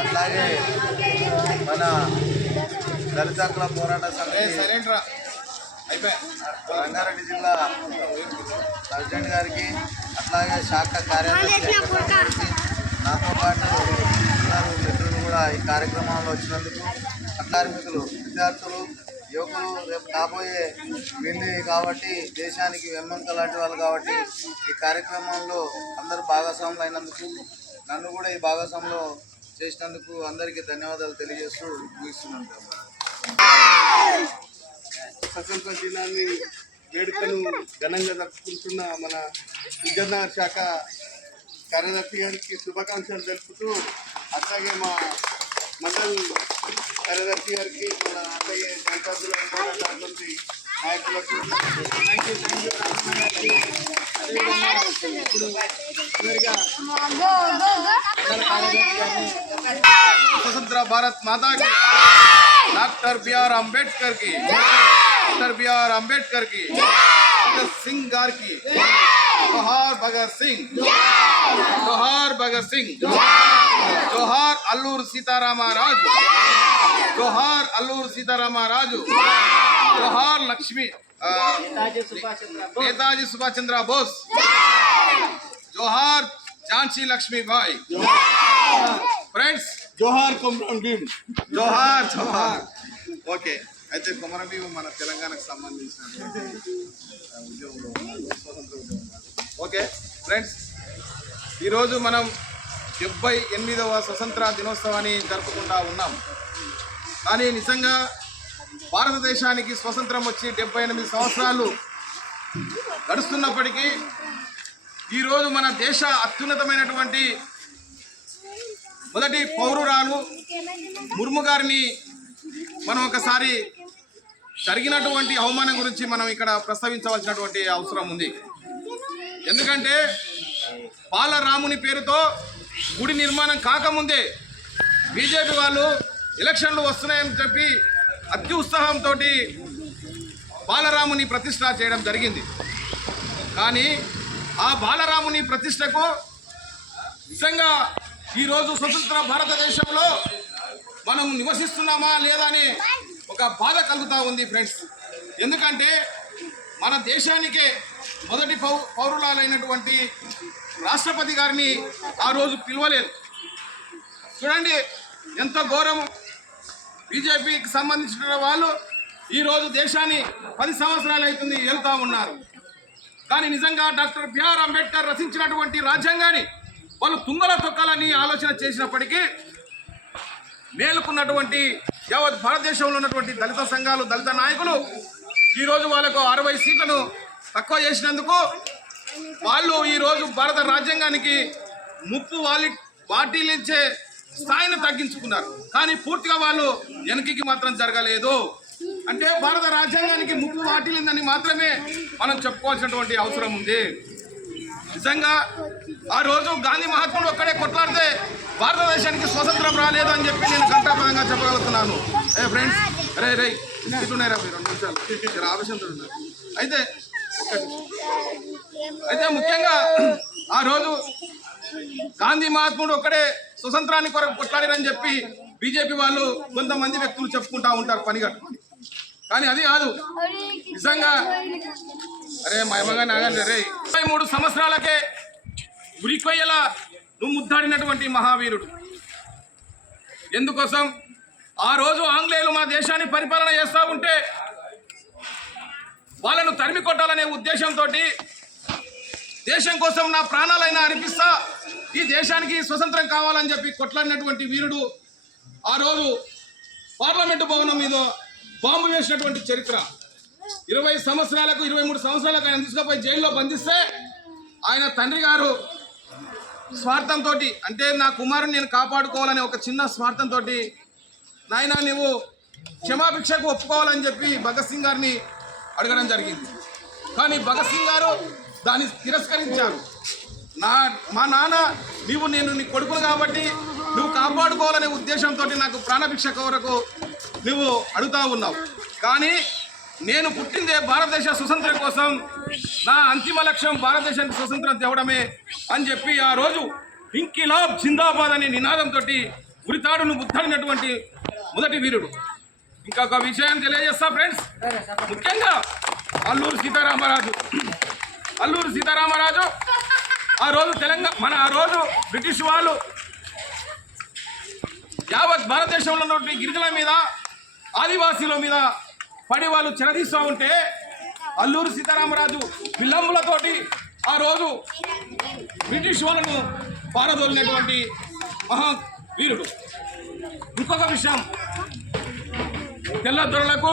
అట్లాగే మన దళిత హక్కుల పోరాట సమితి అయిపోయా. రంగారెడ్డి జిల్లా ప్రెసిడెంట్ గారికి అట్లాగే శాఖ కార్యదర్శి నాతో పాటు అందరూ మిత్రులు కూడా ఈ కార్యక్రమంలో వచ్చినందుకు. కార్మికులు విద్యార్థులు యువకులు రేపు కాబోయే వీళ్ళు కాబట్టి దేశానికి వెన్నెంక లాంటి వాళ్ళు కాబట్టి ఈ కార్యక్రమంలో అందరూ భాగస్వాములు అయినందుకు నన్ను కూడా ఈ భాగస్వాములో చేసినందుకు అందరికీ ధన్యవాదాలు తెలియజేస్తూ ముగిస్తున్నాను. స్వతంత్ర దినాన్ని వేడుకను ఘనంగా జరుపుకుంటున్న మన విద్యానగర్ శాఖ కార్యదర్శి గారికి శుభాకాంక్షలు తెలుపుతూ అట్లాగే మా మండల్ కార్యదర్శి గారికి మన అట్లాగే జనతాదుల నాయకులకు स्वतंत्र भारत माता की। डॉक्टर बी आर अंबेडकर की। डॉक्टर बी आर अंबेडकर की। भगत सिंह गार की। जोहार भगत सिंह। जोहार भगत सिंह। जोहार अल्लूर सीतारामा राजू। जोहार अल्लूर सीतारामा राजू। జోహార్ లక్ష్మి. నేతాజీ సుభాష్ చంద్ర బోస్. జోహార్ ఝాన్సీ లక్ష్మీబాయ్ ఫ్రెండ్స్ జోహార్ భీమ్ జోహార్ జోహార్. ఓకే అయితే కుమరం భీమ్ మన తెలంగాణకు సంబంధించిన ఉద్యోగం ఓకే ఫ్రెండ్స్ ఈరోజు మనం డెబ్బై ఎనిమిదవ స్వతంత్ర దినోత్సవాన్ని జరుపుకుంటా ఉన్నాం. కానీ నిజంగా భారతదేశానికి స్వతంత్రం వచ్చి డెబ్బై ఎనిమిది సంవత్సరాలు గడుస్తున్నప్పటికీ ఈరోజు మన దేశ అత్యున్నతమైనటువంటి మొదటి పౌరురాలు ముర్ము గారిని మనం ఒకసారి జరిగినటువంటి అవమానం గురించి మనం ఇక్కడ ప్రస్తావించవలసినటువంటి అవసరం ఉంది. ఎందుకంటే బాలరాముని పేరుతో గుడి నిర్మాణం కాకముందే బీజేపీ వాళ్ళు ఎలక్షన్లు వస్తున్నాయని చెప్పి అతి ఉత్సాహంతో బాలరాముని ప్రతిష్ట చేయడం జరిగింది. కానీ ఆ బాలరాముని ప్రతిష్టకు నిజంగా ఈరోజు స్వతంత్ర భారతదేశంలో మనం నివసిస్తున్నామా లేదా అని ఒక బాధ కలుగుతూ ఉంది ఫ్రెండ్స్. ఎందుకంటే మన దేశానికే మొదటి పౌ పౌరులాలైనటువంటి రాష్ట్రపతి గారిని ఆ రోజు పిలవలేదు. చూడండి ఎంత ఘోరం బీజేపీకి సంబంధించిన వాళ్ళు ఈరోజు దేశాన్ని పది సంవత్సరాలు అవుతుంది వెళ్తూ ఉన్నారు. కానీ నిజంగా డాక్టర్ బిఆర్ అంబేద్కర్ రచించినటువంటి రాజ్యాంగాన్ని వాళ్ళు తుంగల తొక్కాలని ఆలోచన చేసినప్పటికీ మేలుకున్నటువంటి యావత్ భారతదేశంలో ఉన్నటువంటి దళిత సంఘాలు దళిత నాయకులు ఈరోజు వాళ్ళకు అరవై సీట్లను తక్కువ చేసినందుకు వాళ్ళు ఈరోజు భారత రాజ్యాంగానికి ముప్పు వాలి వాటిల్లించే స్థాయిని తగ్గించుకున్నారు. కానీ పూర్తిగా వాళ్ళు వెనక్కి మాత్రం జరగలేదు. అంటే భారత రాజ్యాంగానికి ముప్పు వాటిల్లిందని మాత్రమే మనం చెప్పుకోవాల్సినటువంటి అవసరం ఉంది. నిజంగా ఆ రోజు గాంధీ మహాత్ముడు ఒక్కడే కొట్లాడితే భారతదేశానికి స్వతంత్రం రాలేదు అని చెప్పి నేను ఘంటాపదంగా చెప్పగలుగుతున్నాను. ఏ ఫ్రెండ్స్ రే రే ఇటున్నారా మీరు రెండు నిమిషాలు. మీరు ఆవేశంతో ఉన్నారు అయితే అయితే ముఖ్యంగా ఆ రోజు గాంధీ మహాత్ముడు ఒక్కడే స్వతంత్రాన్ని కొరకు కొట్లాడారని చెప్పి బీజేపీ వాళ్ళు కొంతమంది వ్యక్తులు చెప్పుకుంటా ఉంటారు పనిగట్టుకొని కానీ అది కాదు. నిజంగా అరే మహిమగా నాగండి అరే ముప్పై మూడు సంవత్సరాలకే ఉరికొయ్యలా నువ్వు ముద్దాడినటువంటి మహావీరుడు. ఎందుకోసం? ఆ రోజు ఆంగ్లేయులు మన దేశాన్ని పరిపాలన చేస్తూ ఉంటే వాళ్ళను తరిమి కొట్టాలనే ఉద్దేశంతో దేశం కోసం నా ప్రాణాలైనా అనిపిస్తా ఈ దేశానికి స్వతంత్రం కావాలని చెప్పి కొట్లాడినటువంటి వీరుడు ఆ రోజు పార్లమెంటు భవనం మీద బాంబు వేసినటువంటి చరిత్ర. ఇరవై సంవత్సరాలకు ఇరవై మూడు సంవత్సరాలకు ఆయన తీసుకుపోయి జైల్లో బంధిస్తే ఆయన తండ్రి గారు స్వార్థంతో అంటే నా కుమారుని నేను కాపాడుకోవాలనే ఒక చిన్న స్వార్థంతో నాయన నువ్వు క్షమాభిక్షకు ఒప్పుకోవాలని చెప్పి భగత్ సింగ్ గారిని అడగడం జరిగింది. కానీ భగత్ సింగ్ గారు దాన్ని తిరస్కరించారు. నా మా నాన్న నీవు నేను నీ కొడుకును కాబట్టి నువ్వు కాపాడుకోవాలనే ఉద్దేశంతో నాకు ప్రాణభిక్ష కొరకు నువ్వు అడుగుతా ఉన్నావు. కానీ నేను పుట్టిందే భారతదేశ స్వతంత్రం కోసం నా అంతిమ లక్ష్యం భారతదేశానికి స్వతంత్రం తేవడమే అని చెప్పి ఆ రోజు ఇంకిలాబ్ జిందాబాద్ అనే నినాదంతో ఉరితాడును బుద్ధడినటువంటి మొదటి వీరుడు. ఇంకొక విషయం తెలియజేస్తా ఫ్రెండ్స్. ముఖ్యంగా అల్లూరు సీతారామరాజు. అల్లూరు సీతారామరాజు. ఆ రోజు తెలంగాణ మన ఆ రోజు బ్రిటిష్ వాళ్ళు యావత్ భారతదేశంలో ఉన్నటువంటి గిరిజనుల మీద ఆదివాసీల మీద పడి వాళ్ళు చెరదీస్తూ ఉంటే అల్లూరు సీతారామరాజు విల్లంబులతోటి ఆ రోజు బ్రిటిష్ వాళ్ళను పారదోలినటువంటి మహా వీరుడు. ఇంకొక విషయం తెల్లదొరలకు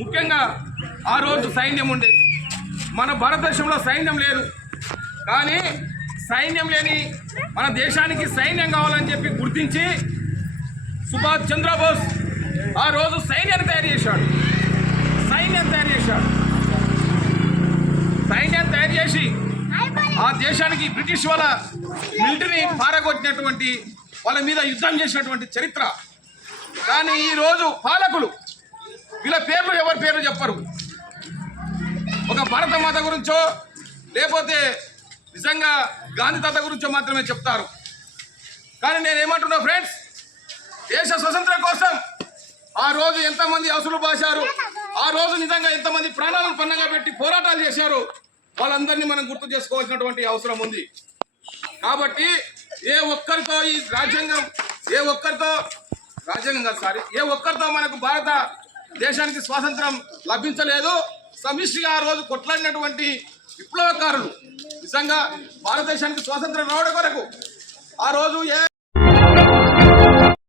ముఖ్యంగా ఆ రోజు సైన్యం ఉండేది. మన భారతదేశంలో సైన్యం లేదు. కానీ సైన్యం లేని మన దేశానికి సైన్యం కావాలని చెప్పి గుర్తించి సుభాష్ చంద్రబోస్ ఆ రోజు సైన్యాన్ని తయారు చేశాడు. సైన్యం తయారు చేశాడు. సైన్యం తయారు చేసి ఆ దేశానికి బ్రిటిష్ వాళ్ళ మిలిటరీ పారగొట్టినటువంటి వాళ్ళ మీద యుద్ధం చేసినటువంటి చరిత్ర. కానీ ఈ రోజు పాలకులు వీళ్ళ పేర్లు ఎవరి పేర్లు చెప్పరు. ఒక భారత మాత గురించో లేకపోతే నిజంగా గాంధీ తాత గురించి మాత్రమే చెప్తారు. కానీ నేను ఏమంటున్నా ఫ్రెండ్స్ దేశ స్వతంత్రం కోసం ఆ రోజు ఎంతమంది అసులు బాశారు ఆ రోజు నిజంగా ఎంతమంది ప్రాణాలను పన్నగా పెట్టి పోరాటాలు చేశారు వాళ్ళందరినీ మనం గుర్తు చేసుకోవాల్సినటువంటి అవసరం ఉంది. కాబట్టి ఏ ఒక్కరితో ఈ రాజ్యాంగం ఏ ఒక్కరితో రాజ్యాంగం కాదు సారీ ఏ ఒక్కరితో మనకు భారత దేశానికి స్వాతంత్రం లభించలేదు. సమిష్టిగా ఆ రోజు కొట్లాడినటువంటి విప్లవకారులు. నిజంగా భారతదేశానికి స్వాతంత్రం రావడం కొరకు ఆ రోజు ఏ